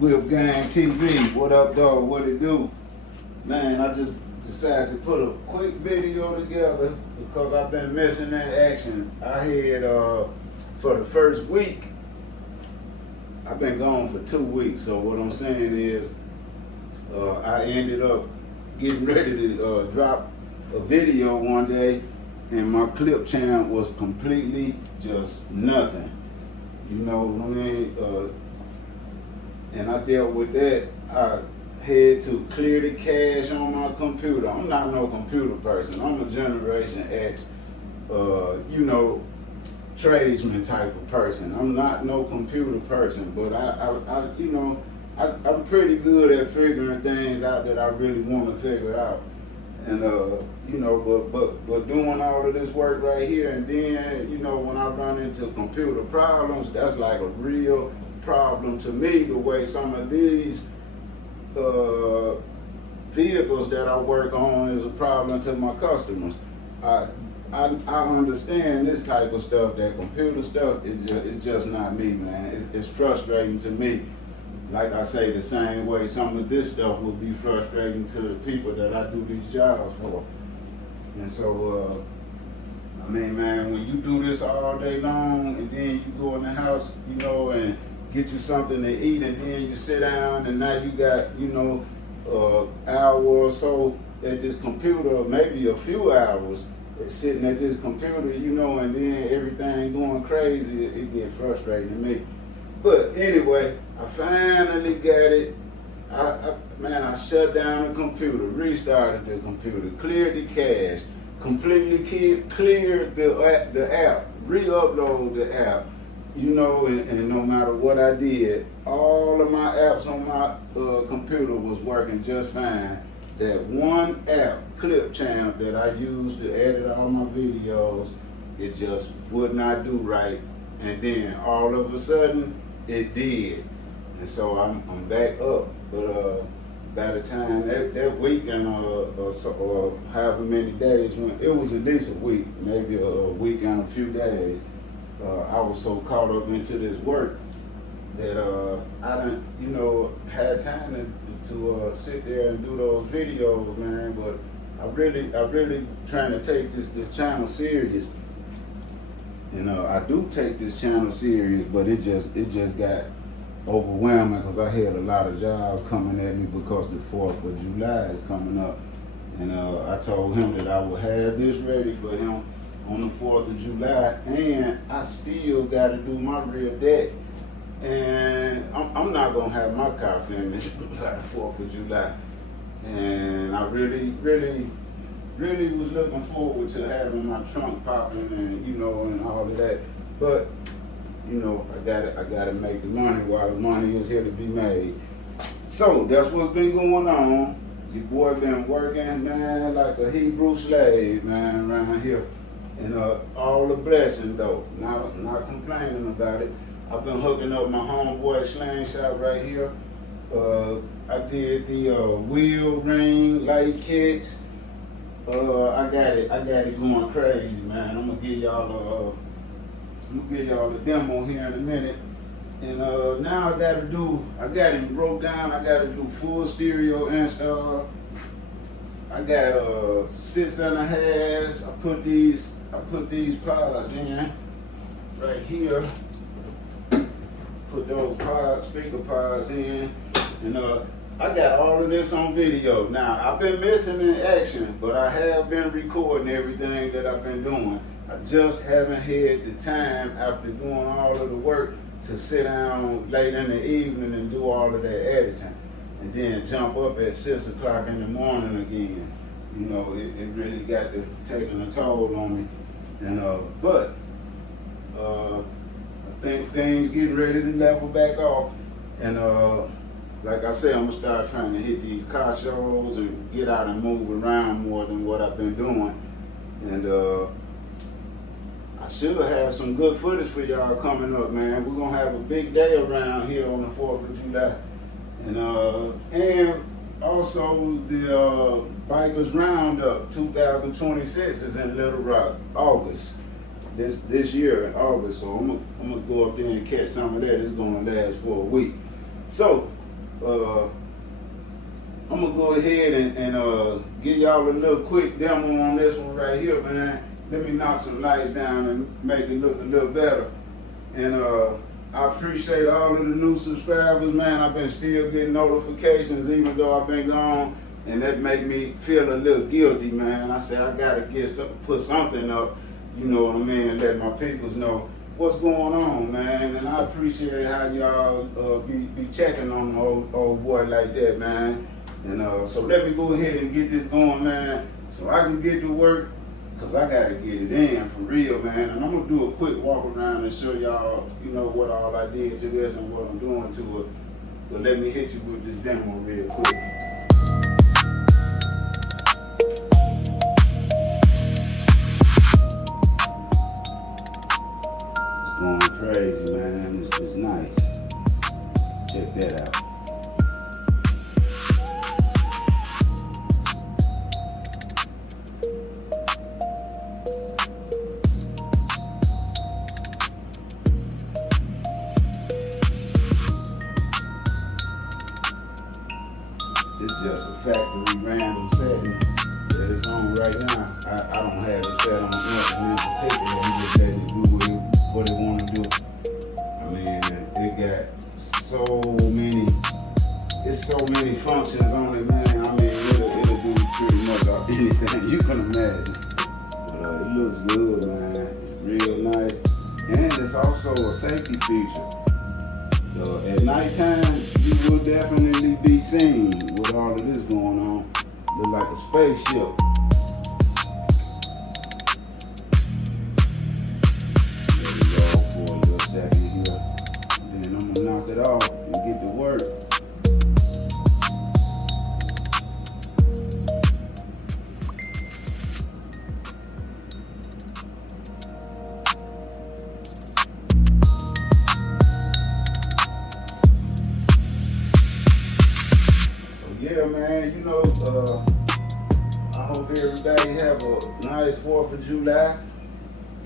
Whip Gang TV, what up, dog? What it do? Man, I just decided to put a quick video together because I've been missing that action. I had, for the first week, I've been gone for 2 weeks. So what I'm saying is, I ended up getting ready to drop a video one day, and my clip channel was completely just nothing. You know what I mean? And I dealt with that. I had to clear the cache on my computer. I'm not no computer person. I'm a Generation X, you know, tradesman type of person. I'm not no computer person, but I'm pretty good at figuring things out that I really want to figure out. And you know, but doing all of this work right here, and then, you know, when I run into computer problems, that's like a real problem to me. The way some of these vehicles that I work on is a problem to my customers. I understand this type of stuff, that computer stuff, it's just not me, man. It's frustrating to me. Like I say, the same way some of this stuff will be frustrating to the people that I do these jobs for. And so, I mean, man, when you do this all day long, and then you go in the house, you know, and get you something to eat, and then you sit down, and now you got, you know, hour or so at this computer, maybe a few hours sitting at this computer, you know, and then everything going crazy, it gets frustrating to me. But anyway, I finally got it. I shut down the computer, restarted the computer, cleared the cache, completely cleared the app, re-uploaded the app, you know, and no matter what I did, all of my apps on my computer was working just fine. That one app, Clip Champ, that I used to edit all my videos, it just would not do right. And then all of a sudden, it did. And so I'm back up. But by the time that weekend or however many days, when it was at least a week, maybe a week and a few days, I was so caught up into this work that I didn't, you know, had time to sit there and do those videos, man. But I really trying to take this channel serious. And I do take this channel serious, but it just got overwhelming because I had a lot of jobs coming at me because the 4th of July is coming up. And I told him that I would have this ready for him on the 4th of July, and I still got to do my rear deck. And I'm not going to have my car finished by the 4th of July. And I really was looking forward to having my trunk popping and, you know, and all of that. But, you know, I gotta make the money while the money is here to be made. So that's what's been going on. Your boy been working, man, like a Hebrew slave, man, around here. And all the blessing though, not complaining about it. I've been hooking up my homeboy Slingshot right here. I did the wheel ring light kits. I got it going crazy, man. I'm gonna give y'all the demo here in a minute. And now I got it broke down. I gotta do full stereo install. I got 6.5. I put these pods in right here. Put those speaker pods in, and I got all of this on video. Now, I've been missing in action, but I have been recording everything that I've been doing. I just haven't had the time after doing all of the work to sit down late in the evening and do all of that editing. And then jump up at 6 o'clock in the morning again. You know, it really got to taking a toll on me. And but I think things getting ready to level back off. And like I said, I'm gonna start trying to hit these car shows and get out and move around more than what I've been doing. And I should have some good footage for y'all coming up, man. We're gonna have a big day around here on the 4th of July. And also the Bikers Roundup 2026 is in Little Rock, August. This year in August. So I'm gonna go up there and catch some of that. It's gonna last for a week. So uh, I'm gonna go ahead and give y'all a little quick demo on this one right here, man. Let me knock some lights down and make it look a little better. And I appreciate all of the new subscribers, man. I've been still getting notifications even though I've been gone, and that make me feel a little guilty, man. I say I gotta put something up, you know what I mean, and let my peoples know what's going on, man. And I appreciate how y'all be checking on the old boy like that, man. And so let me go ahead and get this going, man, so I can get to work, because I got to get it in for real, man. And I'm going to do a quick walk around and show y'all, you know, what all I did to this and what I'm doing to it. But let me hit you with this demo real quick. It's going crazy, man. It's nice. Check that out. It's just a factory random setting that it's on right now. I don't have it set on nothing in particular. I'm just letting it do what it want to do. I mean, it got so many functions on it, man. I mean, it'll do pretty much anything you can imagine. But it looks good, man. Real nice. And it's also a safety feature. At nighttime, you will definitely be seen with all of this going on. Look like a spaceship. Let it go for a little second here. And then I'm gonna knock it off and get to work. Yeah, man, you know, I hope everybody have a nice 4th of July.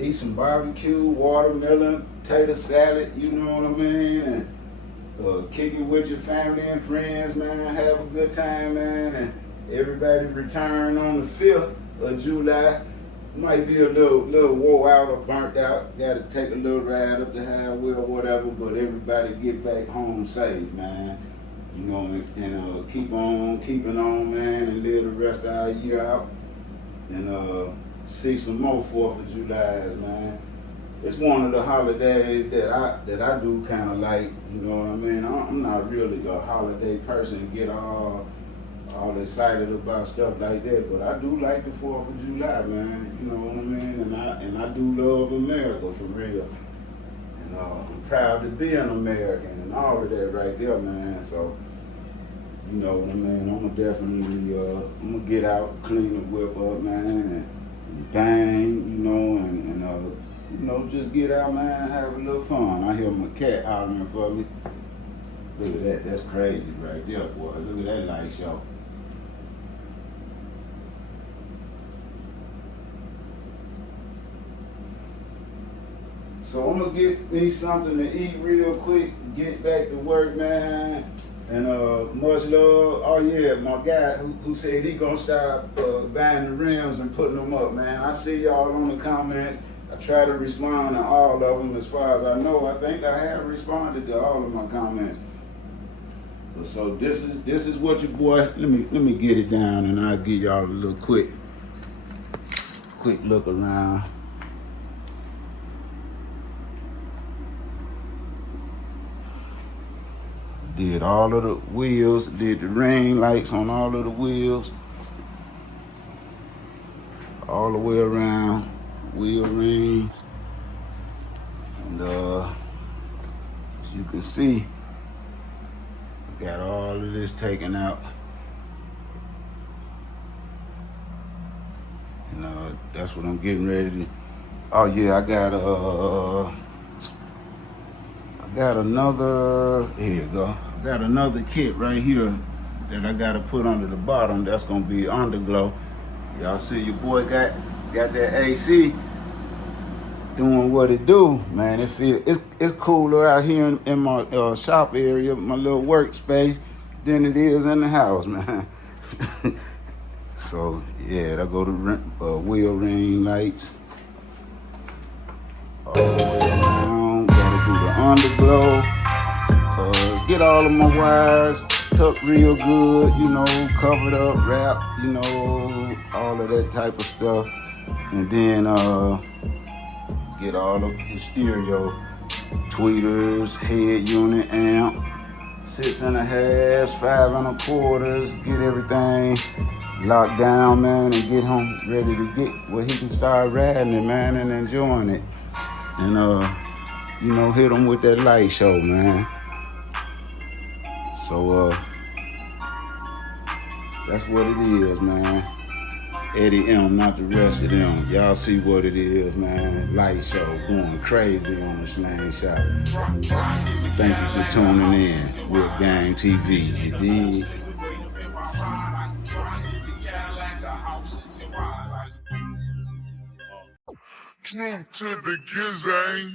Eat some barbecue, watermelon, tater salad, you know what I mean? And kick it with your family and friends, man. Have a good time, man. And everybody return on the 5th of July. Might be a little wore out or burnt out. Got to take a little ride up the highway or whatever, but everybody get back home safe, man. You know, and keep on keeping on, man, and live the rest of our year out, and see some more 4th of Julys, man. It's one of the holidays that I do kind of like, you know what I mean. I'm not really a holiday person to get all excited about stuff like that, but I do like the 4th of July, man. You know what I mean, and I do love America for real. And I'm proud to be an American and all of that right there, man. So, you know what I mean. I'm gonna definitely, I'm gonna get out, clean the whip up, man, and bang, you know, and you know, just get out, man, and have a little fun. I hear my cat hollering for me. Look at that. That's crazy right there, boy. Look at that light show. So I'm gonna get me something to eat real quick, get back to work, man. And much love. Oh yeah, my guy who said he gonna start buying the rims and putting them up, man. I see y'all on the comments. I try to respond to all of them as far as I know. I think I have responded to all of my comments. But so this is what your boy. Let me get it down, and I'll give y'all a little quick look around. Did all of the wheels, did the ring lights on all of the wheels, all the way around, wheel rings, and as you can see, I got all of this taken out, and that's what I'm getting ready to. Oh yeah, I got another, here you go. I got another kit right here that I gotta put under the bottom. That's gonna be Underglow. Y'all see your boy got that AC doing what it do, man. It's cooler out here in my shop area, my little workspace. than it is in the house, man. So yeah, I go to wheel ring lights all the way around. Gotta do the underglow. Get all of my wires tucked real good, you know, covered up, wrapped, you know, all of that type of stuff. And then get all of the stereo tweeters, head unit, amp, 6.5, 5.25, get everything locked down, man, and get him ready to get where he can start riding it, man, and enjoying it. And you know, hit him with that light show, man. So that's what it is, man. Eddie M, not the rest of them. Y'all see what it is, man. Light show going crazy on the Slingshot. Thank you for tuning in with Gang TV. You dig? True to the gizang.